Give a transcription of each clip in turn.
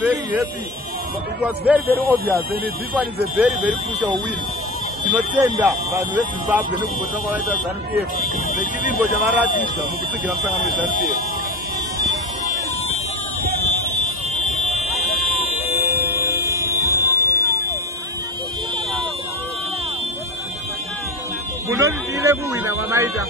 very happy. It was very, very obvious, and this one is a very, very crucial win. Tinotenda vanhu veZimbabwe nekuvhota kwavaita ZANU-PF nechivimbo chavaratidza mukutsigira musangano weZANU-PF. Munodire kuwina kwamaita.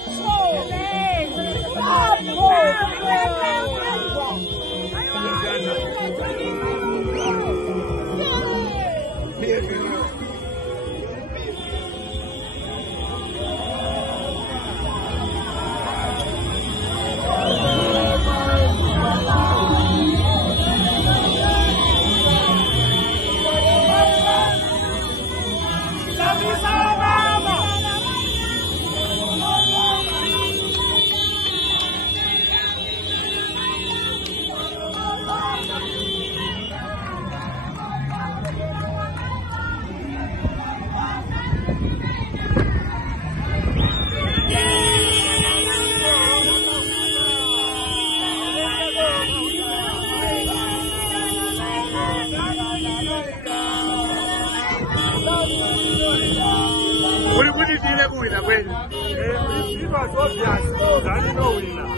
It was obvious that you know winner.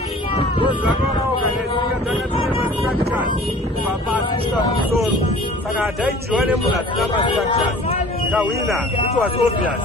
Because the organization that the winner, it was obvious.